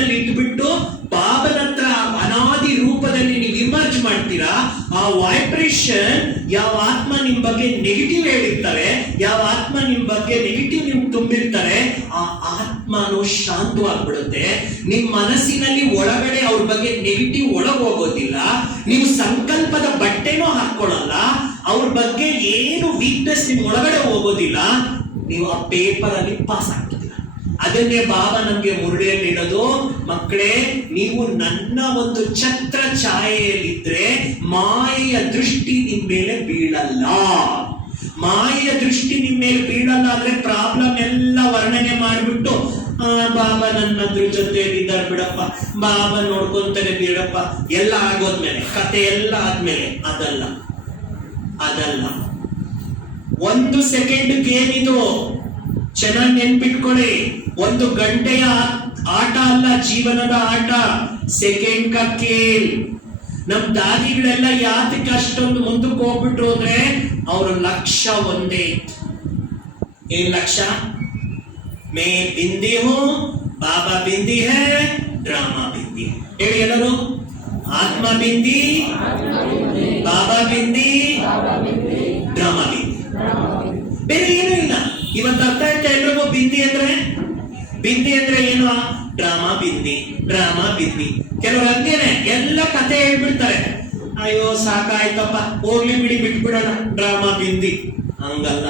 ಆತ್ಮನಲ್ಲಿ ಇಟ್ಬಿಟ್ಟು ಬಾಬನತ್ರ ಅನಾದಿ ರೂಪದಲ್ಲಿ ನೀವು ಇಮರ್ಜ್ ಮಾಡ್ತೀರಾ, ಆ ವೈಬ್ರೇಷನ್ ಯಾವ ಆತ್ಮ ನಿಮ್ ಬಗ್ಗೆ ನೆಗೆಟಿವ್ ಹೇಳಿರ್ತಾರೆ, ಯಾವ ಆತ್ಮ ನಿಮ್ ಬಗ್ಗೆ ನೆಗೆಟಿವ್ ನಿಮ್ ತುಂಬಿರ್ತಾರೆ, ಆ ಆತ್ಮನು ಶಾಂತವಾಗ್ಬಿಡುತ್ತೆ. ನಿಮ್ ಮನಸ್ಸಿನಲ್ಲಿ ಒಳಗಡೆ ಅವ್ರ ಬಗ್ಗೆ ನೆಗೆಟಿವ್ ಒಳಗ್ ಹೋಗೋದಿಲ್ಲ ನೀವು ಸಂಕಲ್ಪದ ಬಟ್ಟೆನೂ ಹಾಕೊಳ್ಳಲ್ಲ, ಅವ್ರ ಬಗ್ಗೆ ಏನು ವೀಕ್ನೆಸ್ ನಿಮ್ ಒಳಗಡೆ ಹೋಗೋದಿಲ್ಲ. ನೀವು ಆ ಪೇಪರ್ ಅಲ್ಲಿ ಪಾಸ್ ಆಗ್ತೀರಾ ಅದನ್ನೇ ಬಾಬಾ ನಮ್ಗೆ ಮುರುಳಿಯಲ್ಲಿ ಇಡೋದು ಮಕ್ಕಳೇ, ನೀವು ನನ್ನ ಒಂದು ಛತ್ರ ಛಾಯೆಯಲ್ಲಿದ್ರೆ ಮಾಯೆಯ ದೃಷ್ಟಿ ನಿಮ್ಮ ಮೇಲೆ ಬೀಳಲ್ಲ. ಮಾಯೆಯ ದೃಷ್ಟಿ ನಿಮ್ಮ ಮೇಲೆ ಬೀಳಲ್ಲ ಅಂದ್ರೆ ಪ್ರಾಬ್ಲಮ್ ಎಲ್ಲ ವರ್ಣನೆ ಮಾಡಿಬಿಟ್ಟು ಬಾಬಾ ನನ್ನ ಅದ್ರ ಜೊತೆ ಇದ್ದಾರೆ ಬಿಡಪ್ಪ, ಬಾಬಾ ನೋಡ್ಕೊಂತಾನೆ ಬಿಡಪ್ಪ. ಎಲ್ಲ ಆಗೋದ್ಮೇಲೆ, ಕತೆ ಎಲ್ಲ ಆದ್ಮೇಲೆ, ಅದಲ್ಲ. ಅದಲ್ಲ. ಒಂದು ಸೆಕೆಂಡ್ ಇದು ಚೆನ್ನಾಗಿ ನೆನ್ಪಿಟ್ಕೊಳ್ಳಿ. ಒಂದು ಗಂಟೆಯ ಆಟ ಅಲ್ಲ, ಜೀವನದ ಆಟ. ಸೆಕೆಂಡ್ ಕೇಲ್ ನಮ್ ದಾದಿಗಳೆಲ್ಲ ಯಾತಕ್ಕೆ ಅಷ್ಟೊಂದು ಮುಂದಕ್ಕೆ ಹೋಗ್ಬಿಟ್ರು ಅಂದ್ರೆ ಅವ್ರ ಲಕ್ಷ್ಯ ಒಂದೇ. ಏನ್ ಲಕ್ಷ್ಯ ಮೇ ಬಿಂದಿ ಹೂ, ಬಾಬಾ ಬಿಂದಿ ಹೇ ಡ್ರಾಮಾ ಬಿಂದಿ ಹೇಳಿ ಎಲ್ಲರೂ, ಆತ್ಮ ಬಿಂದಿ, ಬಾಬಾ ಬಿಂದಿ ಡ್ರಾಮಾ ಬಿಂದಿ ಬೇರೆ ಏನೂ ಇಲ್ಲ. ಇವತ್ತು ಅರ್ಥ ಆಯ್ತಾ ಎಲ್ರಿಗೂ ಬಿಂದಿ ಅಂದ್ರೆ? ಬಿಂದಿ ಅಂದ್ರೆ ಏನು? ಡ್ರಾಮಾ ಬಿಂದಿ ಡ್ರಾಮಾ ಬಿಂದಿ. ಕೆಲವರು ಹಂಗೇನೆ ಎಲ್ಲ ಕತೆ ಹೇಳ್ಬಿಡ್ತಾರೆ. ಅಯ್ಯೋ, ಸಾಕಾಯ್ತಪ್ಪ, ಹೋಗ್ಲಿ ಬಿಡಿ, ಬಿಟ್ಬಿಡೋಣ. ಡ್ರಾಮಾ ಬಿಂದಿ. ಹಂಗಲ್ಲ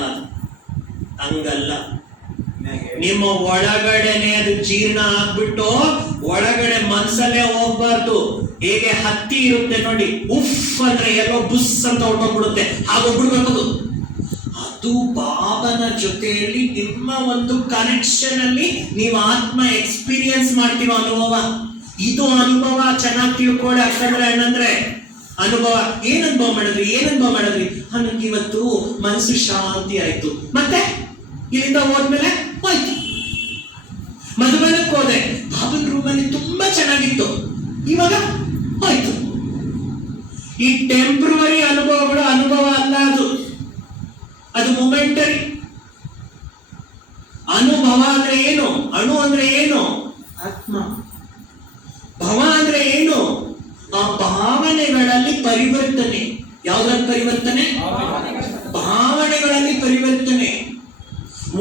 ಹಂಗಲ್ಲ. ನಿಮ್ಮ ಒಳಗಡೆನೆ ಅದು ಜೀರ್ಣ ಆಗ್ಬಿಟ್ಟು ಒಳಗಡೆ ಮನ್ಸಲ್ಲೇ ಹೋಗ್ಬಾರ್ದು. ಹೇಗೆ ಹತ್ತಿ ಇರುತ್ತೆ ನೋಡಿ. ಉಫ್ ಅಂದ್ರೆ ಎಲ್ಲೋ ಬುಸ್ ಅಂತ ಹೊರಟೋಗ್ಬಿಡುತ್ತೆ ಹಾಗೋಗ್ಬಿಡ್ಬೇಕದು ಅದು ಬಾಬನ ಜೊತೆಯಲ್ಲಿ ನಿಮ್ಮ ಒಂದು ಕನೆಕ್ಷನ್ ಅಲ್ಲಿ ನೀವು ಆತ್ಮ ಎಕ್ಸ್ಪೀರಿಯನ್ಸ್ ಮಾಡ್ತೀವ ಅನುಭವ? ಇದು ಅನುಭವ ಚೆನ್ನಾಗಿ ತಿಳ್ಕೊಳ್ಳಿ ಅಕ್ಕಂದ್ರೆ ಏನಂದ್ರೆ ಅನುಭವ ಏನ್ ಅನುಭವ ಮಾಡಿದ್ರಿ? ಏನ್ ಅನುಭವ ಮಾಡಿದ್ರಿ? ಆ, ಇವತ್ತು ಮನಸ್ಸು ಶಾಂತಿ ಆಯ್ತು. ಮತ್ತೆ? ಇಲ್ಲಿಂದ ಹೋದ್ಮೇಲೆ ಹೋಯ್ತು. ಮದುವೆಕ್ ಹೋದೆ. ಬಾಬನ್ ರೂಮಲ್ಲಿ ತುಂಬಾ ಚೆನ್ನಾಗಿತ್ತು. ಇವಾಗ ಹೋಯ್ತು. ಈ ಟೆಂಪ್ರವರಿ ಅನುಭವಗಳು ಅನುಭವ ಅಲ್ಲ ಅದು. ಅದು ಮೊಮೆಂಟರಿ ಅನುಭವ ಅಂದ್ರೆ ಏನು? ಅಣು ಅಂದ್ರೆ ಏನು? ಆತ್ಮ. ಭವ ಅಂದ್ರೆ ಏನು? ಆ ಭಾವನೆಗಳಲ್ಲಿ ಪರಿವರ್ತನೆ. ಯಾವ್ದ್ರಲ್ಲಿ ಪರಿವರ್ತನೆ? ಭಾವನೆಗಳಲ್ಲಿ ಪರಿವರ್ತನೆ.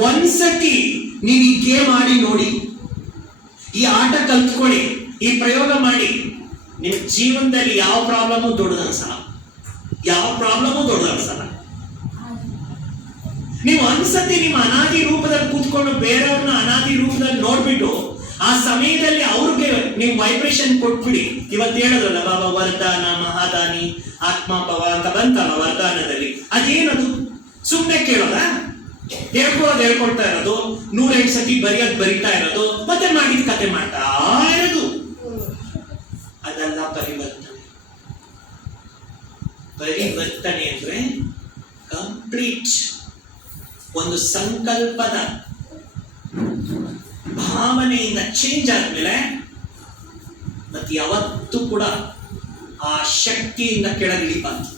ಒಂದ್ಸತಿ ನೀವು ಈ ಗೇಮ್ ಆಡಿ ನೋಡಿ ಈ ಆಟ ಕಲ್ತ್ಕೊಳ್ಳಿ ಈ ಪ್ರಯೋಗ ಮಾಡಿ ನಿಮ್ಮ ಜೀವನದಲ್ಲಿ ಯಾವ ಪ್ರಾಬ್ಲಮ್ ದೊಡ್ಡದನ್ಸಲ್ಲ ಯಾವ ಪ್ರಾಬ್ಲಮ್ ದೊಡ್ಡದು ಅನ್ಸಲ್ಲ ನೀವು ಅನ್ಸತ್ತೆ ನಿಮ್ಮ ಅನಾದಿ ರೂಪದಲ್ಲಿ ಕೂತ್ಕೊಂಡು ಬೇರೆಯವ್ರನ್ನ ಅನಾದಿ ರೂಪದಲ್ಲಿ ನೋಡ್ಬಿಟ್ಟು ಆ ಸಮಯದಲ್ಲಿ ಅವ್ರಿಗೆ ನೀವು ವೈಬ್ರೇಷನ್ ಕೊಟ್ಬಿಡಿ. ಇವತ್ತು ಹೇಳೋದಲ್ಲ ಬಾಬಾ, ವರದಾನ, ಮಹಾದಾನಿ ಆತ್ಮಾಭವ ಅಂತ ಬಂತಲ್ಲ ವರದಾನದಲ್ಲಿ. ಅದೇನದು? ಸುಮ್ಮನೆ ಕೇಳೋದ? ಹೇಳ್ಕೊಳ್ಳೋದು ಹೇಳ್ಕೊಳ್ತಾ ಇರೋದು. ನೂರೆಂಟು ಸತಿ ಬರೆಯೋದು ಬರಿತಾ ಇರೋದು. ಮತ್ತೆ ಮಾಡಿದ ಕತೆ ಮಾಡ್ತಾ ಇರೋದು. ಅದೆಲ್ಲ ಪರಿವರ್ತನೆ. ಪರಿವರ್ತನೆ ಅಂದ್ರೆ ಕಂಪ್ಲೀಟ್ ಒಂದು ಸಂಕಲ್ಪದ ಭಾವನೆಯಿಂದ ಚೇಂಜ್ ಆದ್ಮೇಲೆ ಮತ್ತೆ ಯಾವತ್ತೂ ಕೂಡ ಆ ಶಕ್ತಿಯಿಂದ ಕೆಳಗಿಳಿಬಾರ್ದು.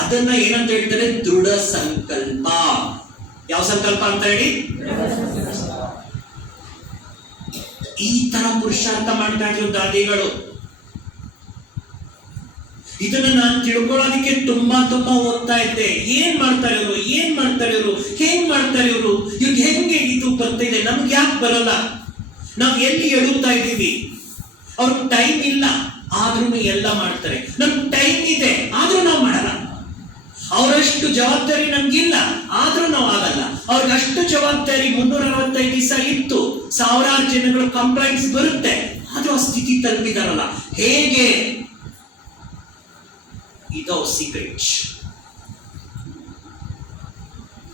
ಅದನ್ನ ಏನಂತ ಹೇಳ್ತಾರೆ? ದೃಢ ಸಂಕಲ್ಪ. ಯಾವ ಸಂಕಲ್ಪ ಅಂತ ಹೇಳಿ? ಈ ತರ ಪುರುಷಾರ್ಥ ಮಾಡ್ತಾ ಇದ್ರು ದಾದಿಗಳು ಇದನ್ನ ನಾನು ತಿಳ್ಕೊಳ್ಳೋದಕ್ಕೆ ತುಂಬಾ ತುಂಬಾ ಓದ್ತಾ ಇದ್ದೆ ಏನ್ ಮಾಡ್ತಾರೆ ಇವರು ಏನ್ ಮಾಡ್ತಾರೆ ಇವರು ಹೆಂಗ್ ಮಾಡ್ತಾರೆ ಇವರು ಇವ್ರಿಗೆ ಹೆಂಗೆ ಇದು ಬರ್ತಿದೆ ನಮ್ಗೆ ಯಾಕೆ ಬರಲ್ಲ? ನಾವು ಎಲ್ಲಿ ಎಳುತ್ತಾ ಇದ್ದೀವಿ? ಅವ್ರಿಗೆ ಟೈಮ್ ಇಲ್ಲ. ಆದ್ರೂ ಎಲ್ಲ ಮಾಡ್ತಾರೆ. ನಮ್ಗೆ ಟೈಮ್ ಇದೆ. ಆದ್ರೂ ನಾವು ಮಾಡಲ್ಲ. ಅವರಷ್ಟು ಜವಾಬ್ದಾರಿ ನಮ್ಗಿಲ್ಲ. ಆದ್ರೂ ನಾವು ಆಗಲ್ಲ. ಅವ್ರಿಗೆ ಅಷ್ಟು ಜವಾಬ್ದಾರಿ ಮುನ್ನೂರ ಅರವತ್ತೈದು ದಿವಸ ಇತ್ತು. ಸಾವಿರಾರು ಜನಗಳು ಕಂಪ್ಲೇಂಟ್ಸ್ ಬರುತ್ತೆ. ಆದ್ರೂ ಆ ಸ್ಥಿತಿ ತಲುಪಿದಾರಲ್ಲ. ಹೇಗೆ? ಇದವ್ರ ಸೀಕ್ರೆಟ್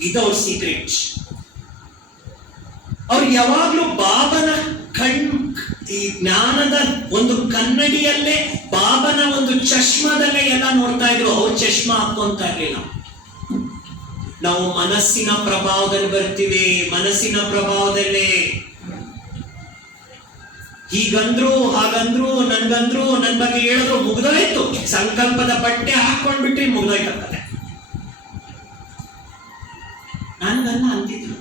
ಇದೋ ಸೀಕ್ರೆಟ್ ಅವ್ರು ಯಾವಾಗ್ಲೂ ಬಾಬನ ಕಣ್, ಈ ಜ್ಞಾನದ ಒಂದು ಕನ್ನಡಿಯಲ್ಲೇ ಬಾಬನ ಒಂದು ಚಶ್ಮದಲ್ಲೇ ಎಲ್ಲ ನೋಡ್ತಾ ಇದ್ರು. ಅವ್ರು ಚಶ್ಮ ಹಾಕೊಂತ ಇರಲಿಲ್ಲ. ನಾವು ಮನಸ್ಸಿನ ಪ್ರಭಾವದಲ್ಲಿ ಬರ್ತೀವಿ, ಮನಸ್ಸಿನ ಪ್ರಭಾವದಲ್ಲೇ ಹೀಗಂದ್ರು ಹಾಗಂದ್ರು ನನ್ಗಂದ್ರು ನನ್ ಬಗ್ಗೆ ಹೇಳಿದ್ರು ಮುಗ್ದೋಯ್ತು. ಸಂಕಲ್ಪದ ಬಟ್ಟೆ ಹಾಕೊಂಡ್ಬಿಟ್ರಿ ಮುಗ್ದೋಯ್ತದೆ ನನ್ಗಲ್ಲ ಅಂತಿದ್ರು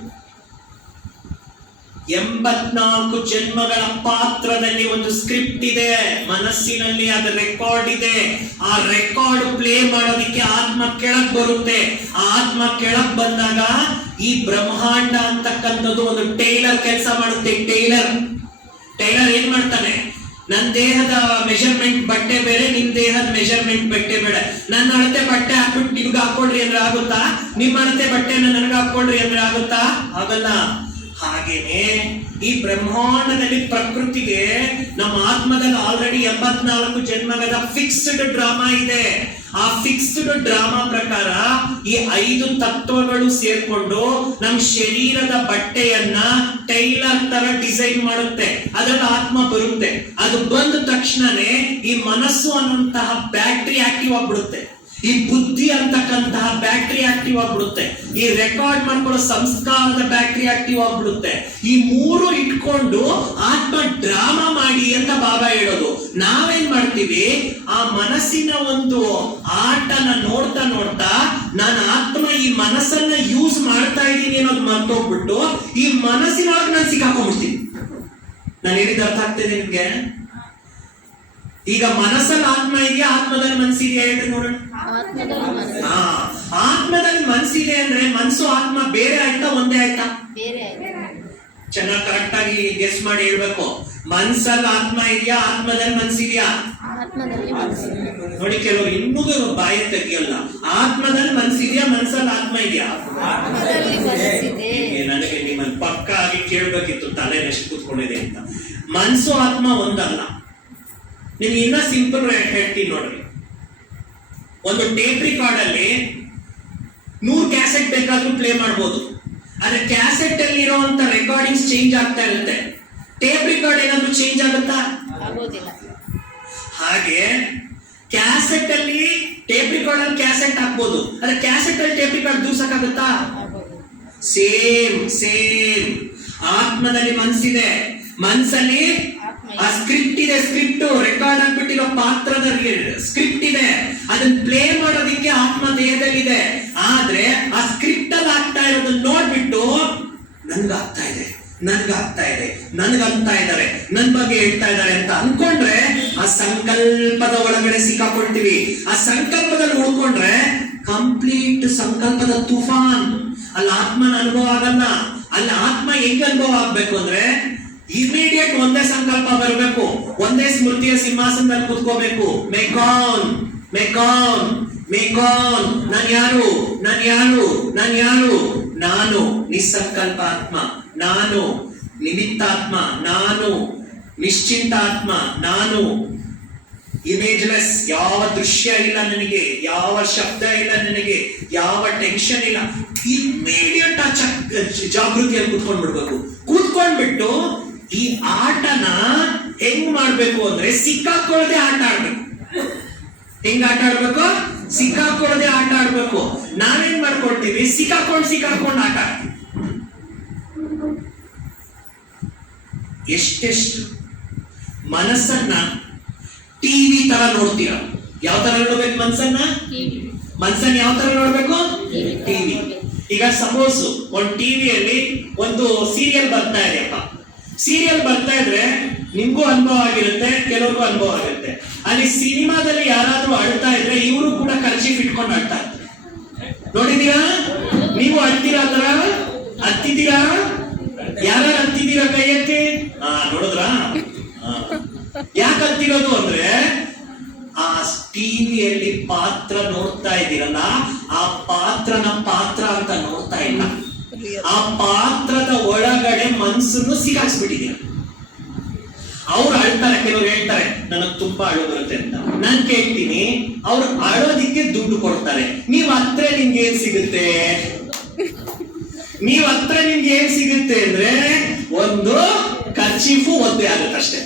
ಎಂಬತ್ನಾಲ್ಕು ಜನ್ಮಗಳ ಪಾತ್ರದಲ್ಲಿ ಒಂದು ಸ್ಕ್ರಿಪ್ಟ್ ಇದೆ. ಮನಸ್ಸಿನಲ್ಲಿ ಅದು ರೆಕಾರ್ಡ್ ಇದೆ. ಆ ರೆಕಾರ್ಡ್ ಪ್ಲೇ ಮಾಡೋದಿಕ್ಕೆ ಆತ್ಮ ಕೆಳಗ್ ಬರುತ್ತೆ. ಆ ಆತ್ಮ ಕೆಳಗ್ ಬಂದಾಗ ಈ ಬ್ರಹ್ಮಾಂಡ ಅಂತಕ್ಕಂಥದ್ದು ಒಂದು ಟೈಲರ್ ಕೆಲಸ ಮಾಡುತ್ತೆ. ಟೈಲರ್. ನನ್ನ ದೇಹದ ಮೆಷರ್ಮೆಂಟ್ ಬಟ್ಟೆ ಬೇರೆ, ನಿಮ್ ದೇಹದ ಮೆಷರ್ಮೆಂಟ್ ಬಟ್ಟೆ ಬೇಡ. ನನ್ನ ಅಳತೆ ಬಟ್ಟೆ ಹಾಕ್ಬಿಟ್ಟು ನಿಮ್ಗೆ ಹಾಕೊಳ್ರಿ ಅಂದ್ರೆ ಆಗುತ್ತಾ? ನಿಮ್ಮ ಅಳತೆ ಬಟ್ಟೆನ ನನಗೆ ಹಾಕೊಳ್ರಿ ಅಂದ್ರೆ ಆಗುತ್ತಾ? ಆಗಲ್ಲ. ಹಾಗೇನೆ ಈ ಬ್ರಹ್ಮಾಂಡದಲ್ಲಿ ಪ್ರಕೃತಿಗೆ ನಮ್ಮ ಆತ್ಮದಲ್ಲಿ ಆಲ್ರೆಡಿ ಎಂಬತ್ನಾಲ್ಕು ಜನ್ಮಗಳ ಫಿಕ್ಸ್ಡ್ ಡ್ರಾಮಾ ಇದೆ. ಆ ಫಿಕ್ಸ್ಡ್ ಡ್ರಾಮಾ ಪ್ರಕಾರ ಈ ಐದು ತತ್ವಗಳು ಸೇರ್ಕೊಂಡು ನಮ್ ಶರೀರದ ಬಟ್ಟೆಯನ್ನ ಟೈಲರ್ ತರ ಡಿಸೈನ್ ಮಾಡುತ್ತೆ. ಅದರ ಆತ್ಮ ಬರುತ್ತೆ. ಅದು ಬಂದ ತಕ್ಷಣನೇ ಈ ಮನಸ್ಸು ಅನ್ನುವಂತಹ ಬ್ಯಾಟ್ರಿ ಆಕ್ಟಿವ್ ಆಗ್ಬಿಡುತ್ತೆ. ಈ ಬುದ್ಧಿ ಅಂತಕ್ಕಂತಹ ಬ್ಯಾಟ್ರಿ ಆಕ್ಟಿವ್ ಆಗ್ಬಿಡುತ್ತೆ. ಈ ರೆಕಾರ್ಡ್ ಮಾಡ್ಕೊಳ್ಳೋ ಸಂಸ್ಕಾರದ ಬ್ಯಾಟ್ರಿ ಆಕ್ಟಿವ್ ಆಗ್ಬಿಡುತ್ತೆ. ಈ ಮೂರು ಇಟ್ಕೊಂಡು ಆತ್ಮ ಡ್ರಾಮಾ ಮಾಡಿ ಅಂತ ಬಾಬಾ ಹೇಳೋದು. ನಾವೇನ್ ಮಾಡ್ತೀವಿ? ಆ ಮನಸ್ಸಿನ ಒಂದು ಆಟನ ನೋಡ್ತಾ ನೋಡ್ತಾ ನಾನು ಆತ್ಮ ಈ ಮನಸ್ಸನ್ನ ಯೂಸ್ ಮಾಡ್ತಾ ಇದ್ದೀನಿ ಅನ್ನೋದು ಮರ್ತೋಗ್ಬಿಟ್ಟು ಈ ಮನಸ್ಸಿನೊಳಗೆ ನಾನು ಸಿಕ್ಕಾಕೊಂಡ್ಬಿಡ್ತೀನಿ. ನಾನು ಹೇಳಿದ ಅರ್ಥ ಆಗ್ತಿದೆ ನಿಮ್ಗೆ? ಈಗ ಮನಸ್ಸಲ್ಲಿ ಆತ್ಮ ಇದೆಯಾ? ಆತ್ಮದಲ್ಲಿ ಮನಸ್ಸಿದೆಯಾ ಹೇಳ್ರಿ ನೋಡೋಣ ಆತ್ಮದಲ್ಲಿ ಮನಸ್ಸಿದೆ ಹಾ ಆತ್ಮದಲ್ಲಿ ಮನ್ಸಿದೆ ಅಂದ್ರೆ ಮನ್ಸು ಆತ್ಮ ಬೇರೆ ಆಯ್ತಾ ಒಂದೇ ಆಯ್ತಾ? ಚೆನ್ನಾಗಿ ಕರೆಕ್ಟ್ ಆಗಿ ಗೆಸ್ ಮಾಡಿ ಹೇಳ್ಬೇಕು. ಮನ್ಸಲ್ಲಿ ಆತ್ಮ ಇದೆಯಾ ಆತ್ಮದಲ್ಲಿ ಮನ್ಸಿದ್ಯಾ ಮನಸ್ಸು ನೋಡಿ ಕೆಲವರು ಇನ್ನೂ ಬಾಯ ತೆಗಿಯಲ್ಲ. ಆತ್ಮದಲ್ಲಿ ಮನ್ಸಿದ್ಯಾ ಮನ್ಸಲ್ಲಿ ಆತ್ಮ ಇದೆಯಾ? ನನಗೆ ನಿಮ್ಮನ್ನು ಪಕ್ಕ ಆಗಿ ಕೇಳ್ಬೇಕಿತ್ತು ತಲೆ ಎಷ್ಟು ಕೂತ್ಕೊಂಡಿದೆ ಅಂತ. ಮನ್ಸು ಆತ್ಮ ಒಂದಲ್ಲ. ನಿಮ್ಗೆ ಇನ್ನ ಸಿಂಪಲ್ ಹೇಳ್ತೀನಿ ನೋಡ್ರಿ. ಒಂದು ಟೇಪ್ ರಿಕಾರ್ಡ್ ಅಲ್ಲಿ ನೂರ್ ಕ್ಯಾಸೆಟ್ ಬೇಕಾದ್ರೂ ಪ್ಲೇ ಮಾಡ್ಬೋದು. ಆದ್ರೆ ಕ್ಯಾಸೆಟ್ ಅಲ್ಲಿ ಇರುವಂತ ರೆಕಾರ್ಡಿಂಗ್ಸ್ ಚೇಂಜ್ ಆಗ್ತಾ ಇರುತ್ತೆ. ಟೇಪ್ ರಿಕಾರ್ಡ್ ಏನಾದ್ರೂ ಚೇಂಜ್ ಆಗುತ್ತಾ? ಆಗೋದಿಲ್ಲ. ಹಾಗೆ ಕ್ಯಾಸೆಟ್ ಅಲ್ಲಿ ಟೇಪ್ ರಿಕಾರ್ಡ್ ಅಲ್ಲಿ ಕ್ಯಾಸೆಟ್ ಹಾಕ್ಬೋದು. ಆದ್ರೆ ಕ್ಯಾಸೆಟ್ ಅಲ್ಲಿ ಟೇಪ್ ರಿಕಾರ್ಡ್ ದೂಸಕ್ಕಾಗುತ್ತಾ? ಸೇಮ್ ಸೇಮ್ ಆತ್ಮದಲ್ಲಿ ಮನ್ಸಿದೆ. ಮನ್ಸಲ್ಲಿ ಆ ಸ್ಕ್ರಿಪ್ಟ್ ಇದೆ ಸ್ಕ್ರಿಪ್ಟ್ ರೆಕಾರ್ಡ್ ಆಗ್ಬಿಟ್ಟಿರೋ ಪಾತ್ರದ ಸ್ಕ್ರಿಪ್ಟ್ ಇದೆ. ಅದನ್ನ ಪ್ಲೇ ಮಾಡೋದಕ್ಕೆ ಆತ್ಮ ದೇಹದಲ್ಲಿದೆ ಆದ್ರೆ ಆ ಸ್ಕ್ರಿಪ್ಟ್ ಅಲ್ಲಿ ಆಗ್ತಾ ಇರೋದನ್ನ ನೋಡ್ಬಿಟ್ಟು ನನ್ಗಾಗ್ತಾ ಇದೆ ನನ್ಗಾಗ್ತಾ ಇದೆ ನನ್ಗಂತಾ ಇದ್ದಾರೆ, ನನ್ ಬಗ್ಗೆ ಹೇಳ್ತಾ ಇದ್ದಾರೆ ಅಂತ ಅನ್ಕೊಂಡ್ರೆ ಆ ಸಂಕಲ್ಪದ ಒಳಗಡೆ ಸಿಕ್ಕಾಕೊಳ್ತೀವಿ. ಆ ಸಂಕಲ್ಪದಲ್ಲಿ ಉಳ್ಕೊಂಡ್ರೆ ಕಂಪ್ಲೀಟ್ ಸಂಕಲ್ಪದ ತುಫಾನ್. ಅಲ್ಲಿ ಆತ್ಮನ ಅನುಭವ ಆಗಲ್ಲ. ಅಲ್ಲಿ ಆತ್ಮ ಹೆಂಗ್ ಅನುಭವ ಆಗ್ಬೇಕು ಅಂದ್ರೆ ಇಮಿಡಿಯೇಟ್ ಒಂದೇ ಸಂಕಲ್ಪ ಬರಬೇಕು. ಒಂದೇ ಸ್ಮೃತಿಯ ಸಿಂಹಾಸನದಲ್ಲಿ ಕೂತ್ಕೋಬೇಕು. ಮೇಕಾನ್ ಮೇಕಾನ್ ಮೇಕಾನ್ ನಾನು ಯಾರು? ನಾನು ಯಾರು? ನಾನು ಯಾರು? ನಾನು ನಿಸ್ಸಂಕಲ್ಪ ಆತ್ಮ. ನಾನು ನಿಮಿತ್ತಾತ್ಮ. ನಾನು ನಿಶ್ಚಿಂತಾತ್ಮ ನಾನು ಇಮೇಜ್ಲೆಸ್ ಯಾವ ದೃಶ್ಯ ಇಲ್ಲ ನನಗೆ. ಯಾವ ಶಬ್ದ ಇಲ್ಲ ನನಗೆ. ಯಾವ ಟೆನ್ಷನ್ ಇಲ್ಲ. ಇಮಿಡಿಯೇಟ್ ಆ ಜಾಗೃತಿಯಲ್ಲಿ ಕೂತ್ಕೊಂಡ್ ಬಿಡ್ಬೇಕು ಕೂತ್ಕೊಂಡ್ಬಿಟ್ಟು ಈ ಆಟನ ಹೆಂಗ್ ಮಾಡ್ಬೇಕು ಅಂದ್ರೆ ಸಿಕ್ಕಾಕೊಳ್ಳದೆ ಆಟ ಆಡ್ಬೇಕು. ಹೆಂಗ್ ಆಟ ಆಡ್ಬೇಕು? ಸಿಕ್ಕಾಕೊಳ್ಳದೆ ಆಟ ಆಡ್ಬೇಕು. ನಾವೇನ್ ಮಾಡ್ಕೊಳ್ತೀವಿ? ಸಿಕ್ಕಾಕೊಂಡ್ ಸಿಕ್ಕಾಕೊಂಡ್ ಆಟ ಎಷ್ಟೆಷ್ಟು ಮನಸ್ಸನ್ನ ಟಿವಿ ತರ ನೋಡ್ತೀರ? ಯಾವ ತರ ನೋಡ್ಬೇಕು ಮನ್ಸನ್ನ ಮನ್ಸನ್ನ ಯಾವ ತರ ನೋಡ್ಬೇಕು? ಟಿವಿ ಟಿವಿ ಈಗ ಸಪೋಸ್ ಒಂದ್ ಟಿವಿಯಲ್ಲಿ ಒಂದು ಸೀರಿಯಲ್ ಬರ್ತಾ ಇದೆಯಪ್ಪ ಸೀರಿಯಲ್ ಬರ್ತಾ ಇದ್ರೆ ನಿಮ್ಗೂ ಅನುಭವ ಆಗಿರುತ್ತೆ, ಕೆಲವ್ರಿಗೂ ಅನುಭವ ಆಗಿರುತ್ತೆ. ಅಲ್ಲಿ ಸಿನಿಮಾದಲ್ಲಿ ಯಾರಾದ್ರೂ ಅಳ್ತಾ ಇದ್ರೆ ಇವರು ಕೂಡ ಕರ್ಚೀಫ್ ಇಟ್ಕೊಂಡು ಅಳ್ತಾ ಇರ್ತಾರೆ. ನೋಡಿದೀರಾ ನೀವು ಅಳ್ತೀರಾ ಅಂದ್ರ ಹತ್ತಿದ್ದೀರಾ ಯಾರು ಹತ್ತಿದ್ದೀರಾ ಕೈಯಕ್ಕೆ? ಹಾ ನೋಡಿದ್ರಾ? ಯಾಕೆ ಹತ್ತಿರೋದು ಅಂದ್ರೆ, ಆ ಟಿವಿಯಲ್ಲಿ ಪಾತ್ರ ನೋಡ್ತಾ ಇದ್ದೀರಲ್ಲ, ಆ ಪಾತ್ರನ ಪಾತ್ರ ಅಂತ ನೋಡ್ತಾ ಇಲ್ಲ. ಆ ಪಾತ್ರದ ಒಳಗಡೆ ಮನ್ಸನ್ನು ಸಿಗಾಕ್ಸ್ಬಿಟ್ಟಿದ್ದೀರ ಅವ್ರು ಅಳ್ತಾರೆ, ಕೆಲವ್ರು ಹೇಳ್ತಾರೆ, ನನಗೆ ತುಂಬಾ ಅಳು ಬರುತ್ತೆ ಅಂತ. ನಾನ್ ಕೇಳ್ತೀನಿ, ಅವ್ರು ಅಳೋದಿಕ್ಕೆ ದುಡ್ಡು ಕೊಡ್ತಾರೆ. ನೀವ್ ಹತ್ರ ನಿಮ್ಗೆ ಏನ್ ಸಿಗುತ್ತೆ? ನೀವ್ ಹತ್ರ ನಿಮ್ಗೆ ಏನ್ ಸಿಗುತ್ತೆ ಅಂದ್ರೆ, ಒಂದು ಖರ್ಚೀಫು ಒದ್ದೆ ಆಗುತ್ತಷ್ಟೇ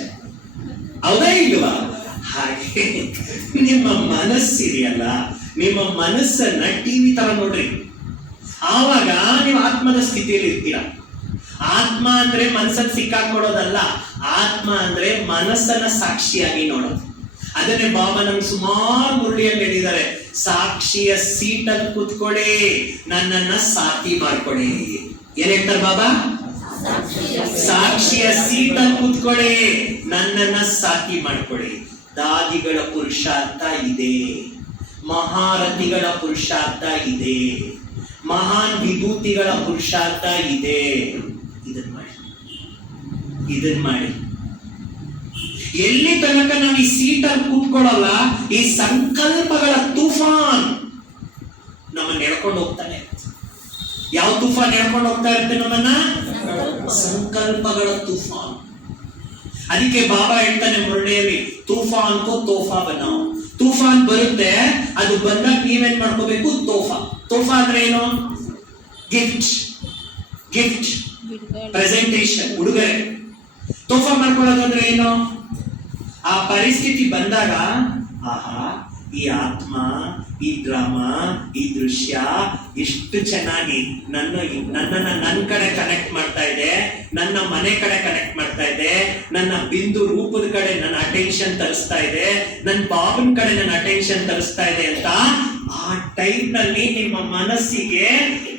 ಹೌದಾ ಇಲ್ವಾ? ಹಾಗೆ, ನಿಮ್ಮ ಮನಸ್ಸಿದೆಯಲ್ಲ, ನಿಮ್ಮ ಮನಸ್ಸನ್ನ ಟಿವಿ ತರ ನೋಡ್ರಿ. ಆವಾಗ ನೀವು ಆತ್ಮದ ಸ್ಥಿತಿಯಲ್ಲಿ ಇರ್ತೀರ. ಆತ್ಮ ಅಂದ್ರೆ ಮನಸ್ಸಲ್ಲಿ ಸಿಕ್ಕಾಕೊಡೋದಲ್ಲ ಆತ್ಮ ಅಂದ್ರೆ ಮನಸ್ಸನ್ನ ಸಾಕ್ಷಿಯಾಗಿ ನೋಡೋದು. ಅದನ್ನೇ ಬಾಬಾ ನಮ್ಗೆ ಸುಮಾರು ಮುರುಳಿಯಲ್ಲಿ ಹೇಳಿದ್ದಾರೆ, ಸಾಕ್ಷಿಯ ಸೀಟಲ್ಲಿ ಕೂತ್ಕೊಳ್ಳಿ ನನ್ನನ್ನ ಸಾಥಿ ಮಾಡ್ಕೊಳ್ಳಿ ಏನ್ ಬಾಬಾ? ಸಾಕ್ಷಿಯ ಸೀಟಲ್ಲಿ ಕೂತ್ಕೊಳ್ಳಿ ನನ್ನನ್ನ ಸಾಕಿ ಮಾಡ್ಕೊಳ್ಳಿ ದಾದಿಗಳ ಪುರುಷಾರ್ಥ ಇದೆ, ಮಹಾರಥಿಗಳ ಪುರುಷಾರ್ಥ ಇದೆ. ಮಹಾನ್ ವಿಭೂತಿಗಳ ಪುರುಷಾರ್ಥ ಇದೆ. ಇದನ್ ಮಾಡಿ. ಇದನ್ ಮಾಡಿ. ಎಲ್ಲಿ ತನಕ ನಾವು ಈ ಸೀಟಲ್ಲಿ ಕೂತ್ಕೊಳ್ಳಲ್ಲ ಈ ಸಂಕಲ್ಪಗಳ ತುಫಾನ್ ನಮ್ಮನ್ನ ಎಳ್ಕೊಂಡು ಹೋಗ್ತಾನೆ. ಯಾವ ತುಫಾನ್ ಎಳ್ಕೊಂಡು ಹೋಗ್ತಾ ಇರುತ್ತೆ ನಮ್ಮನ್ನ? ಸಂಕಲ್ಪಗಳ ತುಫಾನ್. ಅದಕ್ಕೆ ಬಾಬಾ ಹೇಳ್ತಾನೆ ಮುರಳಿಯಲ್ಲಿ ತೂಫಾನ್ ಕೋ ತೋಫಾ ಬನ್ನ ತೂಫಾನ್ ಬರುತ್ತೆ, ಅದು ಬಂದಾಗ ನೀವೇನ್ ಮಾಡ್ಕೋಬೇಕು? ತೋಫಾ. ತೋಫಾ ಅಂದ್ರೆ ಏನು? ಗಿಫ್ಟ್ ಗಿಫ್ಟ್ ಪ್ರೆಸೆಂಟೇಷನ್ ಉಡುಗೊರೆ. ಮಾಡ್ಕೊಳ್ಳೋದು ಮಾಡ್ಕೊಳ್ಳೋದಂದ್ರೆ ಏನು? ಆ ಪರಿಸ್ಥಿತಿ ಬಂದಾಗ ಆಹಾ ಈ ಆತ್ಮ ಈ ಡ್ರಾಮಾ ಈ ದೃಶ್ಯ ಎಷ್ಟು ಚೆನ್ನಾಗಿ ನನ್ನ ನನ್ನನ್ನ ನನ್ನ ಕಡೆ ಕನೆಕ್ಟ್ ಮಾಡ್ತಾ ಇದೆ ನನ್ನ ಮನೆ ಕಡೆ ಕನೆಕ್ಟ್ ಮಾಡ್ತಾ ಇದೆ ನನ್ನ ಬಿಂದು ರೂಪದ ಕಡೆ ನನ್ನ ಅಟೆನ್ಷನ್ ತರಿಸ್ತಾ ಇದೆ ನನ್ನ ಬಾಬನ್ ಕಡೆ ನನ್ನ ಅಟೆನ್ಷನ್ ತರಿಸ್ತಾ ಇದೆ ಅಂತ ಆ ಟೈಮ್ನಲ್ಲಿ ನಿಮ್ಮ ಮನಸ್ಸಿಗೆ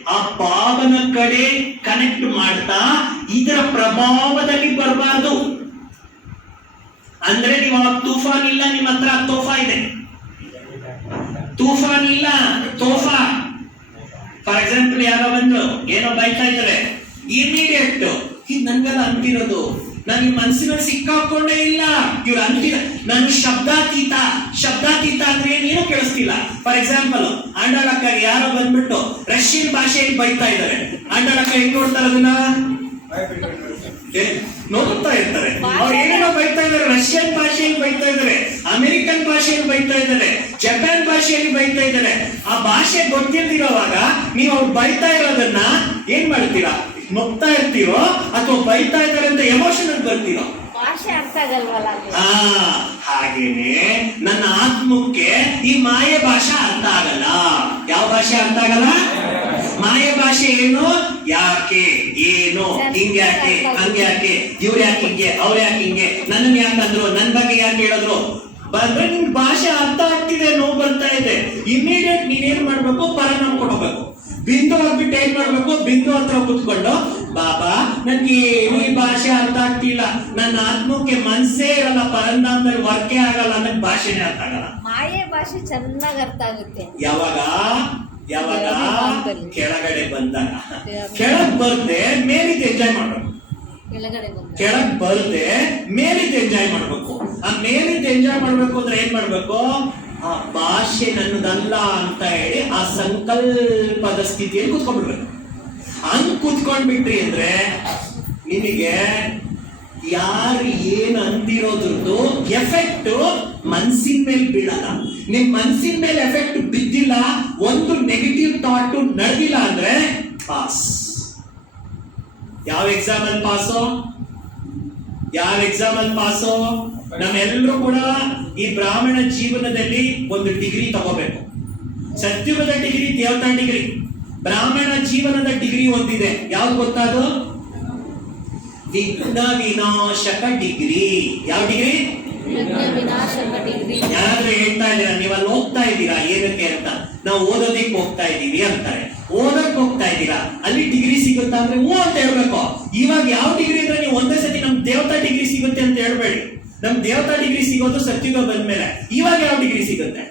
ಆ ಪಾವನ ಕಡೆ ಕನೆಕ್ಟ್ ಮಾಡ್ತಾ ಇದರ ಪ್ರಭಾವದಲ್ಲಿ ಬರಬಾರ್ದು. ಅಂದ್ರೆ ನೀವು ಆ ತೂಫಾನ್ ಇಲ್ಲ, ನಿಮ್ಮ ಹತ್ರ ತೋಫಾ ಇದೆ. ತೂಫಾನ್ ಇಲ್ಲ, ತೋಫಾ. ಫಾರ್ ಎಕ್ಸಾಂಪಲ್ ಯಾರೋ ಬಂದ್ರು, ಏನೋ ಬೈತಾ ಇದ್ದಾರೆ. ಇಮಿಡಿಯೇಟ್ ಇದು ನನ್ಗೆಲ್ಲ ಅಂತಿರೋದು. ನಾನು ಮನಸ್ಸಿನಲ್ಲಿ ಸಿಕ್ಕಾಕೊಂಡೇ ಇಲ್ಲ. ಇವ್ರು ಅಂತಿಲ್ಲ ನಾನು ಶಬ್ದಾತೀತ ಶಬ್ದಾತೀತ ಅಂದ್ರೆ ಏನೇನು ಕೇಳಿಸ್ತಿಲ್ಲ. ಫಾರ್ ಎಕ್ಸಾಂಪಲ್ ಆಂಡಾಳಕ್ಕ ಯಾರೋ ಬಂದ್ಬಿಟ್ಟು ರಷ್ಯನ್ ಭಾಷೆಯಲ್ಲಿ ಬೈತಾ ಇದ್ದಾರೆ. ಆಂಡಾಳಕ್ಕ ಹೆಂಗ್ ನೋಡ್ತಾರೆ ಅದನ್ನ? ನೋಡ್ತಾ ಇರ್ತಾರೆ. ಅವ್ರು ಏನೇನೋ ಬೈತಾ ಇದ್ದಾರೆ. ರಷ್ಯನ್ ಭಾಷೆಯಲ್ಲಿ ಬೈತಾ ಇದ್ದಾರೆ. ಅಮೆರಿಕನ್ ಭಾಷೆಯಲ್ಲಿ ಬೈತಾ ಇದ್ದಾರೆ. ಜಪಾನ್ ಭಾಷೆಯಲ್ಲಿ ಬೈತಾ ಇದ್ದಾರೆ. ಆ ಭಾಷೆ ಗೊತ್ತಿಲ್ದಿರೋವಾಗ ನೀವು ಅವ್ರು ಬೈತಾ ಇರೋದನ್ನ ಏನ್ ಮಾಡ್ತೀರಾ? ನೋಗ್ತಾ ಇರ್ತೀರೋ ಅಥವಾ ಬೈತಾ ಇದ್ದಾರೆ ಅಂತ ಎಮೋಷನ್ ಅಲ್ಲಿ ಬರ್ತೀರೋ? ಭಾಷೆ ಅರ್ಥ ಆಗಲ್ವಲ್ಲ ಅಲ್ಲಿ. ಆ ಹಾಗೇನೆ ನನ್ನ ಆತ್ಮಕ್ಕೆ ಈ ಮಾಯೆ ಭಾಷೆ ಅರ್ಥ ಆಗಲ್ಲ. ಯಾವ ಭಾಷೆ ಅರ್ಥ ಆಗಲ್ಲ? ಮಾಯೆ ಭಾಷೆ ಏನು? ಯಾಕೆ? ಏನು? ಹಿಂಗ್ಯಾಕೆ ಹಂಗ್ಯಾಕೆ ಇವ್ರು ಯಾಕೆ ಹಿಂಗೆ? ಅವ್ರು ಯಾಕೆ ಹಿಂಗೆ? ನನ್ನ ಯಾಕೆ ಅಂದ್ರು? ನನ್ ಬಗ್ಗೆ ಯಾಕೆ ಹೇಳಿದ್ರು? ಬಂದ್ರೆ ನಿನ್ ಭಾಷೆ ಅರ್ಥ ಆಗ್ತಿದೆ ನೋವು ಬರ್ತಾ ಇದೆ. ಇಮಿಡಿಯೇಟ್ ನೀನೇನ್ ಮಾಡ್ಬೇಕು? ಪರಿಣಾಮ ಕೊಡಬೇಕು ಬಿಂದು ಆಗ್ಬಿಟ್ಟು ಏನ್ ಮಾಡ್ಬೇಕು ಬಿಂದು ಹತ್ರ ಕುತ್ಕೊಂಡು ಬಾಬಾ ನನ್ಗೆ ಏನು ಈ ಭಾಷೆ ಅರ್ಥ ಆಗ್ತಿಲ್ಲ. ನನ್ನ ಆತ್ಮಕ್ಕೆ ಮನ್ಸೇ ಇರಲ್ಲ ಪರಂಧಾಮದಲ್ಲಿ ವರ್ಕೆ ಆಗಲ್ಲ ಅನ್ನ ಭಾಷೆನೇ ಅರ್ಥ ಆಗಲ್ಲ. ಮಾಯೆ ಭಾಷೆ ಚೆನ್ನಾಗಿ ಅರ್ಥ ಆಗುತ್ತೆ. ಯಾವಾಗ? ಯಾವಾಗ. ಕೆಳಗಡೆ ಬಂದಾಗ. ಕೆಳಗ್ ಬರ್ದೆ ಮೇಲಿದ್ದು ಎಂಜಾಯ್ ಮಾಡ್ಬೇಕು. ಕೆಳಗ್ ಬರ್ದೆ ಮೇಲಿದ್ದು ಎಂಜಾಯ್ ಮಾಡ್ಬೇಕು. ಆ ಮೇಲಿದ್ದು ಎಂಜಾಯ್ ಮಾಡ್ಬೇಕು ಅಂದ್ರೆ ಏನ್ ಮಾಡ್ಬೇಕು? ಆ ಭಾಷೆ ನನ್ನದಲ್ಲ ಅಂತ ಹೇಳಿ ಆ ಸಂಕಲ್ಪದ ಸ್ಥಿತಿಯಲ್ಲಿ ಕೂತ್ಕೊಂಡ್ಬಿಡ್ಬೇಕು. ಹಂಗ್ ಕುತ್ಕೊಂಡ್ಬಿಟ್ರಿ ಅಂದ್ರೆ ನಿಮಗೆ ಯಾರು ಏನು ಅಂತಿರೋದ್ರದ್ದು ಎಫೆಕ್ಟ್ ಮನ್ಸಿನ ಮೇಲೆ ಬೀಳಲ್ಲ. ನಿಮ್ ಮನ್ಸಿನ ಮೇಲೆ ಎಫೆಕ್ಟ್ ಬಿದ್ದಿಲ್ಲ, ಒಂದು ನೆಗೆಟಿವ್ ಥಾಟ್ ನಡೆದಿಲ್ಲ ಅಂದ್ರೆ ಪಾಸ್ ಯಾವ ಎಕ್ಸಾಮ್ ಅಲ್ಲಿ ಪಾಸು ಯಾವ ಎಕ್ಸಾಮ್ ಅಲ್ಲಿ ಪಾಸು ನಮ್ಮೆಲ್ಲರೂ ಕೂಡ ಈ ಬ್ರಾಹ್ಮಣ ಜೀವನದಲ್ಲಿ ಒಂದು ಡಿಗ್ರಿ ತಗೋಬೇಕು. ಸತ್ಯುಗದ ಡಿಗ್ರಿ ದೇವತಾ ಡಿಗ್ರಿ. ಬ್ರಾಹ್ಮಣ ಜೀವನದ ಡಿಗ್ರಿ ಒಂದಿದೆ. ಯಾವ್ದು ಗೊತ್ತಾದು? ವಿಘ್ನ ವಿನಾಶಕ ಡಿಗ್ರಿ. ಯಾವ ಡಿಗ್ರಿ? ಯಾರಾದ್ರೂ ಹೇಳ್ತಾ ಇದ್ದೀರಾ? ನೀವಲ್ಲಿ ಹೋಗ್ತಾ ಇದ್ದೀರಾ? ಏನಕ್ಕೆ ಅಂತ? ನಾವು ಓದೋದಿಕ್ ಹೋಗ್ತಾ ಇದ್ದೀವಿ ಅಂತಾರೆ. ಓದಕ್ ಹೋಗ್ತಾ ಇದ್ದೀರಾ? ಅಲ್ಲಿ ಡಿಗ್ರಿ ಸಿಗುತ್ತಾ ಅಂದ್ರೆ ಹೂ ಅಂತ ಹೇಳ್ಬೇಕು. ಇವಾಗ ಯಾವ ಡಿಗ್ರಿ ಅಂದ್ರೆ ನೀವು ಒಂದೇ ಸತಿ ನಮ್ ದೇವತಾ ಡಿಗ್ರಿ ಸಿಗುತ್ತೆ ಅಂತ ಹೇಳ್ಬೇಡಿ. ನಮ್ ದೇವತಾ ಡಿಗ್ರಿ ಸಿಗೋದು ಸತ್ಯುಗ ಬಂದ್ಮೇಲೆ. ಇವಾಗ ಯಾವ ಡಿಗ್ರಿ ಸಿಗುತ್ತೆ?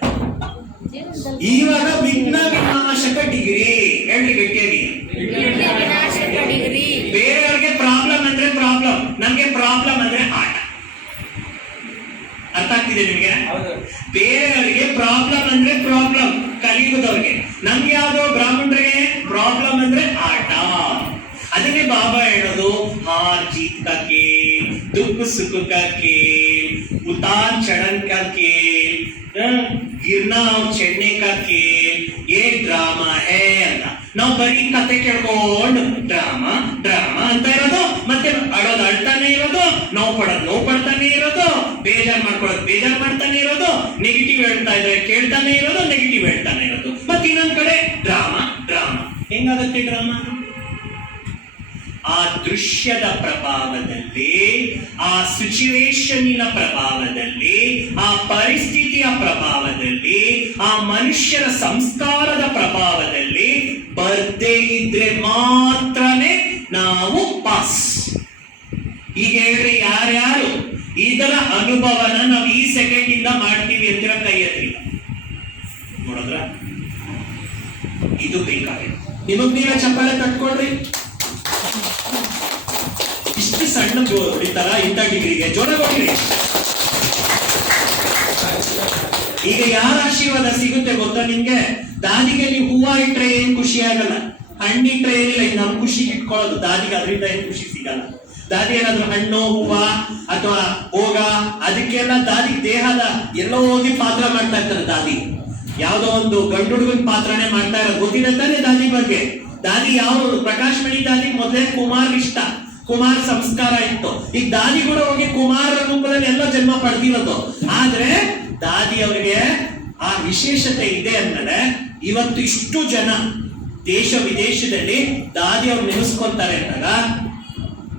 ಇವಾಗ ವಿಘ್ನ ವಿನಾಶಕ ಡಿಗ್ರಿ ಹೇಳಿ ಗಟ್ಟಿಯಾಗಿ. ಬೇರೆಯವ್ರಿಗೆ ಪ್ರಾಬ್ಲಮ್ ಅಂದ್ರೆ ಪ್ರಾಬ್ಲಮ್ ನಮ್ಗೆ ಪ್ರಾಬ್ಲಮ್ ಅಂದ್ರೆ ಆಟ ಅರ್ಥ ಆಗ್ತಿದೆ ನಿಮ್ಗೆ? ಬೇರೆಯವರಿಗೆ ಪ್ರಾಬ್ಲಮ್ ಅಂದ್ರೆ ಪ್ರಾಬ್ಲಮ್ ಕಲಿಯುವುದವ್ರಿಗೆ ನಮ್ಗೆ ಯಾವ್ದು? ಬ್ರಾಹ್ಮಣರಿಗೆ ಪ್ರಾಬ್ಲಮ್ ಅಂದ್ರೆ ಆಟ ಅದಕ್ಕೆ ಬಾಬಾ ಹೇಳೋದು ಹಾರ್ ಜೀತ್ ಕೇ दुख सुख का खेल उतार चढ़न का खेल ಹ? गिरना और चढ़ने का खेल ये ಡ್ರಾಮಾ ಹೇ ಅಂತ ನಾವು ಬರೀ ಕತೆ ಕೇಳ್ಕೊಂಡು ಡ್ರಾಮಾ ಡ್ರಾಮಾ ಅಂತ ಇರೋದು ಮತ್ತೆ ಅಳೋದು ಅಳ್ತಾನೆ ಇರೋದು ನೋವು ಪಡೋದು ನೋವು ಪಡ್ತಾನೆ ಇರೋದು ಬೇಜಾರ್ ಮಾಡ್ಕೊಳ್ಳೋದು ಬೇಜಾರ್ ಮಾಡ್ತಾನೆ ಇರೋದು ನೆಗೆಟಿವ್ ಹೇಳ್ತಾ ಇದ್ರೆ ಕೇಳ್ತಾನೆ ಇರೋದು ನೆಗೆಟಿವ್ ಹೇಳ್ತಾನೆ ಇರೋದು ಮತ್ತೆ ಇನ್ನೊಂದ್ ಕಡೆ ಡ್ರಾಮಾ ಡ್ರಾಮಾ ಹೆಂಗಾಗತ್ತೆ ಡ್ರಾಮಾ ಆ ದೃಶ್ಯದ ಪ್ರಭಾವದಲ್ಲಿ, ಆ ಸಿಚುವೇಶನ್ನಿನ ಪ್ರಭಾವದಲ್ಲಿ, ಆ ಪರಿಸ್ಥಿತಿಯ ಪ್ರಭಾವದಲ್ಲಿ, ಆ ಮನುಷ್ಯರ ಸಂಸ್ಕಾರದ ಪ್ರಭಾವದಲ್ಲಿ ಬರ್ದೇ ಇದ್ರೆ ಮಾತ್ರನೇ ನಾವು ಪಾಸ್ ಈಗ ಹೇಳ್ರಿ ಯಾರ್ಯಾರು ಇದರ ಅನುಭವನ ನಾವು ಈ ಸೆಕೆಂಡ್ ಇಂದ ಮಾಡ್ತೀವಿ ಅಂತ ಕೈ ಎತ್ತಿಲ್ಲ ನೋಡಿದ್ರ? ಇದು ಬೇಕಾಗಿದೆ. ನಿಮಗ್ ನೀರ ಚಪ್ಪಾಳೆ ತಟ್ಕೊಳ್ರಿ. ಇಂಥ ಡಿಗ್ರಿಗೆ ಜೋರ ಕೊಟ್ಟಿರಿ ಈಗ ಯಾರ ಆಶೀರ್ವಾದ ಸಿಗುತ್ತೆ ಗೊತ್ತಾ ನಿಮ್ಗೆ? ದಾದಿಗೆ ನೀವು ಹೂವ ಇಟ್ರೆ ಏನ್ ಖುಷಿ ಆಗಲ್ಲ? ಹಣ್ಣಿಟ್ರೆ ಏನಿಲ್ಲ ಈಗ ನಮ್ ಖುಷಿ ಇಟ್ಕೊಳ್ಳೋದು. ದಾದಿಗೆ ಅದರಿಂದ ಏನ್ ಖುಷಿ ಸಿಗಲ್ಲ. ದಾದಿ ಏನಾದ್ರು ಹಣ್ಣು, ಹೂವ ಅಥವಾ ಹೋಗ ಅದಕ್ಕೆಲ್ಲ ದಾದಿ ದೇಹದ ಎಲ್ಲೋ ಹೋಗಿ ಪಾತ್ರ ಮಾಡ್ತಾ ಇರ್ತಾರೆ ದಾದಿ. ಯಾವ್ದೋ ಒಂದು ಗಂಡು ಹುಡುಗನ ಪಾತ್ರನೇ ಮಾಡ್ತಾ ಇರೋದು. ಗೊತ್ತಿಲ್ಲ ತಾನೇ ದಾದಿ ಬಗ್ಗೆ? ದಾದಿ ಯಾವ ಪ್ರಕಾಶ್ ಮಣಿ ದಾದಿ ಮೊದಲೇ ಕುಮಾರ್ ಇಷ್ಟ ಕುಮಾರ್ ಸಂಸ್ಕಾರ ಇತ್ತು. ಈಗ ದಾದಿ ಕೂಡ ಹೋಗಿ ಕುಮಾರ ರೂಪದಲ್ಲಿ ಎಲ್ಲ ಜನ್ಮ ಪಡೆದಿರೋದು ಆದ್ರೆ ದಾದಿ ಅವರಿಗೆ ಆ ವಿಶೇಷತೆ ಇದೆ ಅಂದ್ರೆ ಇವತ್ತು ಇಷ್ಟು ಜನ ದೇಶ ವಿದೇಶದಲ್ಲಿ ದಾದಿ ಅವ್ರು ನೆನೆಸ್ಕೊಂತಾರೆ ಅಂದಾಗ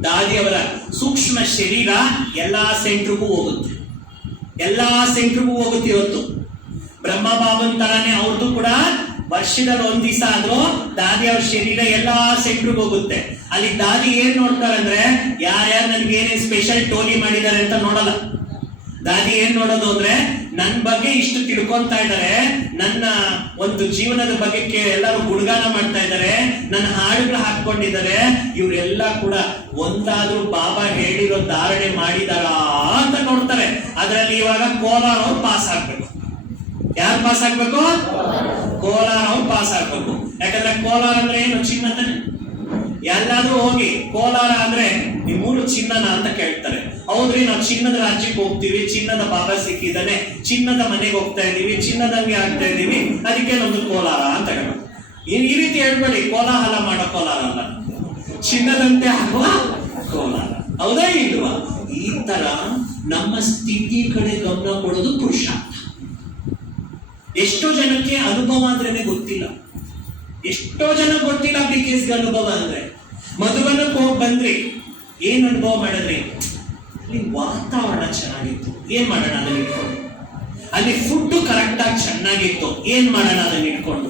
ದಾದಿ ಅವರ ಸೂಕ್ಷ್ಮ ಶರೀರ ಎಲ್ಲಾ ಸೆಂಟ್ರಿಗೂ ಹೋಗುತ್ತೆ. ಎಲ್ಲಾ ಸೆಂಟ್ರಿಗೂ ಹೋಗುತ್ತೆ ಇವತ್ತು. ಬ್ರಹ್ಮ ಬಾಬನ್ ತರಾನೇ ಅವ್ರದ್ದು ಕೂಡ ವರ್ಷದಲ್ಲಿ ಒಂದ್ ದಿವಸ ಆದ್ರೂ ದಾದಿ ಅವ್ರ ಶರೀರ ಎಲ್ಲಾ ಸೆಂಟ್ರಿಗೆ ಹೋಗುತ್ತೆ. ಅಲ್ಲಿ ದಾದಿ ಏನ್ ನೋಡ್ತಾರಂದ್ರೆ ಯಾರ್ಯಾರು ನನ್ಗೆ ಏನೇನ್ ಸ್ಪೆಷಲ್ ಟೋಲಿ ಮಾಡಿದ್ದಾರೆ ಅಂತ ನೋಡಲ್ಲ. ದಾದಿ ಏನ್ ನೋಡೋದು ಅಂದ್ರೆ, ನನ್ ಬಗ್ಗೆ ಇಷ್ಟು ತಿಳ್ಕೊಂತಾ ಇದ್ದಾರೆ, ನನ್ನ ಒಂದು ಜೀವನದ ಬಗ್ಗೆ ಎಲ್ಲರೂ ಗುಣಗಾನ ಮಾಡ್ತಾ ಇದ್ದಾರೆ, ನನ್ನ ಹಾಡುಗಳು ಹಾಕೊಂಡಿದ್ದಾರೆ ಇವರೆಲ್ಲ ಕೂಡ ಒಂದಾದ್ರೂ ಬಾಬಾ ಹೇಳಿರೋ ಧಾರಣೆ ಮಾಡಿದಾರಾ ಅಂತ ನೋಡ್ತಾರೆ. ಅದರಲ್ಲಿ ಇವಾಗ ಕೋಲಾರ ಪಾಸ್ ಆಗ್ಬೇಕು. ಯಾರು ಪಾಸ್ ಆಗ್ಬೇಕು? ಕೋಲಾರ ಅವ್ರು ಪಾಸ್ ಆಗ್ಬೇಕು. ಯಾಕಂದ್ರೆ ಕೋಲಾರ ಅಂದ್ರೆ ಏನು? ಚಿನ್ನ ತಾನೆ ಎಲ್ಲಾದ್ರೂ ಹೋಗಿ ಕೋಲಾರ ಅಂದ್ರೆ ಈ ಮೂರು ಚಿನ್ನನ ಅಂತ ಕೇಳ್ತಾರೆ. ಹೌದ್ರಿ, ನಾವು ಚಿನ್ನದ ರಾಜ್ಯಕ್ಕೆ ಹೋಗ್ತೀವಿ, ಚಿನ್ನದ ಬಾಬಾ ಸಿಕ್ಕಿದ್ದಾನೆ, ಚಿನ್ನದ ಮನೆಗೆ ಹೋಗ್ತಾ ಇದೀವಿ ಚಿನ್ನದಂಗೆ ಆಗ್ತಾ ಇದೀವಿ ಅದಕ್ಕೆ ನಮ್ದು ಕೋಲಾರ ಅಂತ ಹೇಳೋದು. ಈ ರೀತಿ ಹೇಳ್ಬೇಡಿ, ಕೋಲಾಹಲ ಮಾಡೋ ಕೋಲಾರ ಅಲ್ಲ. ಚಿನ್ನದಂತೆ ಆಗುವ ಕೋಲಾರ. ಹೌದಾ ಇಲ್ವಾ? ಈ ತರ ನಮ್ಮ ಸ್ಥಿತಿ ಕಡೆ ಗಮನ ಕೊಡೋದು ಪುರುಷಾರ್ಥ ಎಷ್ಟೋ ಜನಕ್ಕೆ ಅನುಭವ ಅಂದ್ರೇನೆ ಗೊತ್ತಿಲ್ಲ. ಎಷ್ಟೋ ಜನ ಗೊತ್ತಿಲ್ಲ ಬಿಕೇಸ್ಗೆ ಅನುಭವ ಅಂದ್ರೆ. ಮಧುವನಕ್ಕೆ ಹೋಗಿ ಬಂದ್ರಿ ಏನ್ ಅನುಭವ ಮಾಡಿದ್ರಿ? ಅಲ್ಲಿ ವಾತಾವರಣ ಚೆನ್ನಾಗಿತ್ತು. ಏನ್ ಮಾಡೋಣ ಅದನ್ನ ಇಟ್ಕೊಂಡು? ಅಲ್ಲಿ ಫುಡ್ ಕರೆಕ್ಟ್ ಆಗಿ ಚೆನ್ನಾಗಿತ್ತು. ಏನ್ ಮಾಡೋಣ ಅದನ್ನ ಇಟ್ಕೊಂಡು?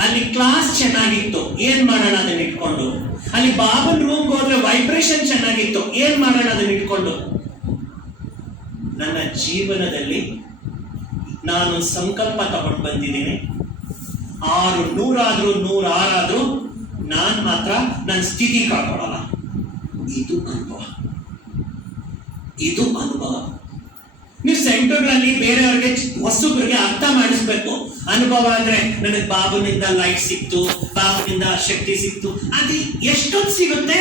ಅಲ್ಲಿ ಕ್ಲಾಸ್ ಚೆನ್ನಾಗಿತ್ತು. ಏನ್ ಮಾಡೋಣ ಅದನ್ನ ಇಟ್ಕೊಂಡು? ಅಲ್ಲಿ ಬಾಬನ್ ರೂಮ್ ಹೋದ್ರೆ ವೈಬ್ರೇಷನ್ ಚೆನ್ನಾಗಿತ್ತು. ಏನ್ ಮಾಡೋಣ ಅದನ್ನ ಇಟ್ಕೊಂಡು? ನನ್ನ ಜೀವನದಲ್ಲಿ ನಾನು ಸಂಕಲ್ಪ ತಗೊಂಡು ಬಂದಿದ್ದೀನಿ. ಆರು ನೂರಾದ್ರೂ ನೂರಾರಾದ್ರೂ ನಾನು ಮಾತ್ರ ನನ್ನ ಸ್ಥಿತಿ ಕಳ್ಕೊಳ್ಳಲ್ಲ. ಇದು ಅನುಭವ. ಇದು ಅನುಭವ. ನೀವು ಸೆಂಟರ್ಗಳಲ್ಲಿ ಬೇರೆಯವ್ರಿಗೆ ಹೊಸಬ್ರಿಗೆ ಅರ್ಥ ಮಾಡಿಸ್ಬೇಕು. ಅನುಭವ ಅಂದ್ರೆ ನನಗೆ ಬಾಬುನಿಂದ ಲೈಟ್ ಸಿಕ್ತು, ಬಾಬುನಿಂದ ಶಕ್ತಿ ಸಿಕ್ತು. ಅದು ಎಷ್ಟೊತ್ತು ಸಿಗುತ್ತೆ?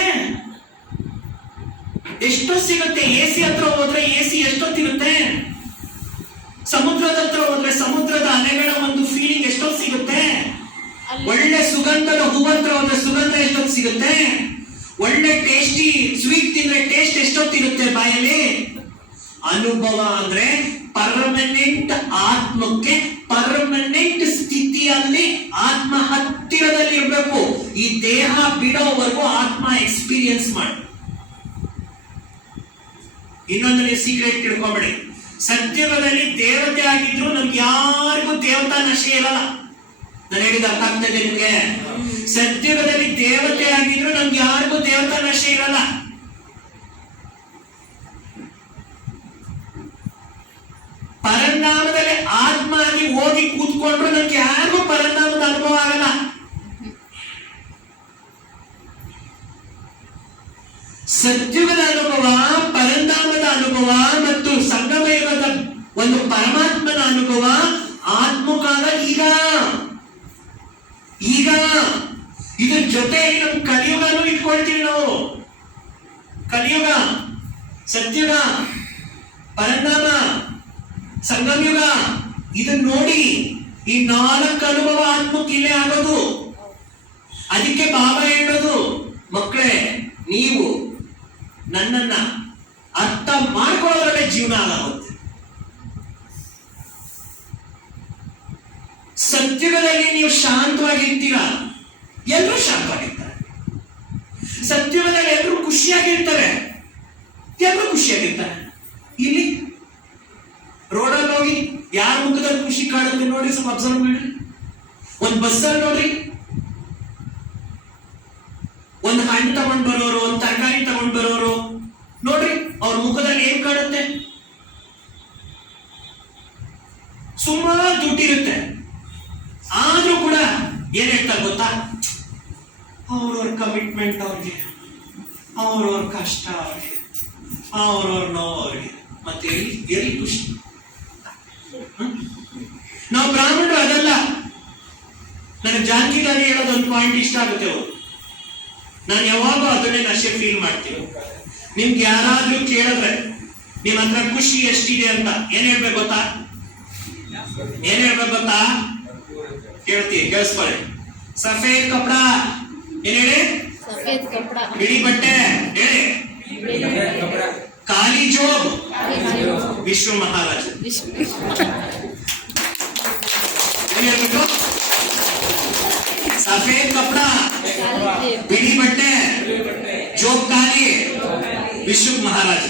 ಎಷ್ಟೊತ್ತು ಸಿಗುತ್ತೆ? ಎ ಸಿ ಹತ್ರ ಹೋದ್ರೆ ಎ ಸಿ ಎಷ್ಟೊತ್ತಿರುತ್ತೆ ಸಮುದ್ರದ ಹತ್ರ ಹೋದ್ರೆ ಸಮುದ್ರದ ಅಲೆಗಳ ಒಂದು ಫೀಲಿಂಗ್ ಎಷ್ಟೋ ಸಿಗುತ್ತೆ? ಒಳ್ಳೆ ಸುಗಂಧದ ಹೂವಂತ್ರ ಹೋದ್ರೆ ಸುಗಂಧ ಎಷ್ಟೊತ್ತು ಸಿಗುತ್ತೆ? ಒಳ್ಳೆ ಟೇಸ್ಟಿ ಸ್ವೀಟ್ ತಿಂದ್ರೆ ಟೇಸ್ಟ್ ಎಷ್ಟೊತ್ತಿರುತ್ತೆ ಬಾಯಲ್ಲಿ? ಅನುಭವ ಅಂದ್ರೆ ಪರ್ಮನೆಂಟ್ ಆತ್ಮಕ್ಕೆ ಪರ್ಮನೆಂಟ್ ಸ್ಥಿತಿಯಲ್ಲಿ ಆತ್ಮ ಹತ್ತಿರದಲ್ಲಿ ಇರಬೇಕು. ಈ ದೇಹ ಬಿಡೋವರೆಗೂ ಆತ್ಮ ಎಕ್ಸ್ಪೀರಿಯನ್ಸ್ ಮಾಡಿ. ಇನ್ನೊಂದು ನೀವು ಸೀಕ್ರೆಟ್ ತಿಳ್ಕೊಬೇಡಿ. ಸತ್ಯದಲ್ಲಿ ದೇವತೆ ಆಗಿದ್ರು ನಮ್ಗೆ ಯಾರಿಗೂ ದೇವತಾ ನಶೆ ಇರಲ್ಲ. ನಾನು ಹೇಳಿದ ಅರ್ಥ ಆಗ್ತಾ ಇದೆ ನಿಮ್ಗೆ? ಸತ್ಯದಲ್ಲಿ ದೇವತೆ ಆಗಿದ್ರು ನಮ್ಗೆ ಯಾರಿಗೂ ದೇವತಾ ನಶೆ ಇರಲ್ಲ. ಪರನಾಮದಲ್ಲಿ ಆತ್ಮ ಆಗಿ ಹೋಗಿ ಕೂತ್ಕೊಂಡ್ರು ನಮ್ಗೆ ಯಾರಿಗೂ ಪರನಾಮದ ಅನುಭವ ಆಗಲ್ಲ. ಸತ್ಯುಗದ ಅನುಭವ, ಪರಂಧಾಮದ ಅನುಭವ ಮತ್ತು ಸಂಗಮಯುಗದ ಒಂದು ಪರಮಾತ್ಮನ ಅನುಭವ, ಆತ್ಮಕಾಲ ಈಗ. ಈಗ. ಇದ್ರ ಜೊತೆ ನಮ್ ಕಲಿಯುಗನು ಇಟ್ಕೊಳ್ತೀವಿ ನಾವು. ಕಲಿಯುಗ ಸತ್ಯುಗ ಪರಂಧಾಮ, ಸಂಗಮಯುಗ ಇದನ್ನ ನೋಡಿ ಈ ನಾಲ್ಕು ಅನುಭವ ಆತ್ಮಕ್ಕೆ ಇಲ್ಲೇ ಆಗೋದು. ಅದಕ್ಕೆ ಬಾಬಾ ಹೇಳೋದು, ಮಕ್ಕಳೇ, ನೀವು ನನ್ನನ್ನ ಅರ್ಥ ಮಾಡ್ಕೊಳ್ಳೋದ್ರಲ್ಲೇ ಜೀವನ ಆಗುತ್ತೆ ಸತ್ಯುಗದಲ್ಲಿ ನೀವು ಶಾಂತವಾಗಿರ್ತೀರಾ ಎಲ್ಲರೂ ಶಾಂತವಾಗಿರ್ತಾರೆ. ಸತ್ಯುಗದಲ್ಲಿ ಎಲ್ಲರೂ ಖುಷಿಯಾಗಿರ್ತಾರೆ. ಎಲ್ಲರೂ ಖುಷಿಯಾಗಿರ್ತಾರೆ. ಇಲ್ಲಿ ರೋಡಲ್ಲಿ ಹೋಗಿ ಯಾರ ಮುಖದಲ್ಲಿ ಖುಷಿ ಕಾಣುತ್ತೆ ನೋಡಿ ಸ್ವಲ್ಪ ಅಬ್ಸರ್ವ್ ಮಾಡಿ. ಒಂದು ಬಸ್ಸಲ್ಲಿ ನೋಡ್ರಿ. ಒಂದು ಹಣ್ಣು ತಗೊಂಡ್ ಬರೋರು, ಒಂದು ತರಕಾರಿ ತಗೊಂಡ್ ಬರೋರು ಅವ್ರ ಮುಖದಲ್ಲಿ ಏನ್ ಕಾಣುತ್ತೆ? ಸುಮಾರು ದುಡ್ಡಿರುತ್ತೆ. ಆದ್ರೂ ಕೂಡ ಏನ್ ಹೇಳ್ತಾರೆ ಗೊತ್ತಾ? ಅವ್ರವ್ರ ಕಮಿಟ್ಮೆಂಟ್ ಅವ್ರಿಗೆ, ಅವ್ರವ್ರ ಕಷ್ಟ ಅವ್ರಿಗೆ, ಅವ್ರವ್ರ ನೋವು ಅವ್ರಿಗೆ. ಮತ್ತೆ ಎಲ್ಲಿ ಖುಷಿ? ನಾವು ಬ್ರಾಹ್ಮಣರು ಅದಲ್ಲ. ನನಗೆ ಜಾನಕಿ ಗಾರಿ ಹೇಳೋದು ಒಂದು ಪಾಯಿಂಟ್ ಇಷ್ಟ ಆಗುತ್ತೆ. ಅವ್ರು ನಾನು ಯಾವಾಗ ಅದನ್ನೇ ನಶೆ ಫೀಲ್ ಮಾಡ್ತೀನಿ. ನಿಮ್ಗೆ ಯಾರಾದ್ರೂ ಕೇಳಿದ್ರೆ ನಿಮ್ ಹತ್ರ ಖುಷಿ ಎಷ್ಟಿದೆ ಅಂತ ಏನ್ ಹೇಳ್ಬೇಕು ಗೊತ್ತಾ ಏನ್ ಹೇಳ್ಬೇಕು ಗೊತ್ತಾ ಕೇಳ್ತೀವಿ ಕೇಳಿಸ್ಕೊಳ್ಳಿ ಸಫೇದ್ ಕಪಡ ಏನ್ ಹೇಳಿ सफेद कपड़ा ಬಿಳಿ ಬಟ್ಟೆ ಹೇಳಿ ಖಾಲಿ ಜೋಬ್ ವಿಶ್ವ ಮಹಾರಾಜ विश्व ಏನ್ ಹೇಳ್ಬೇಕು ಸಫೇದ್ ಕಪಡ काली ಬಿಳಿ ಬಟ್ಟೆ ಜೋಬ್ বিশ্বুক মহারাজ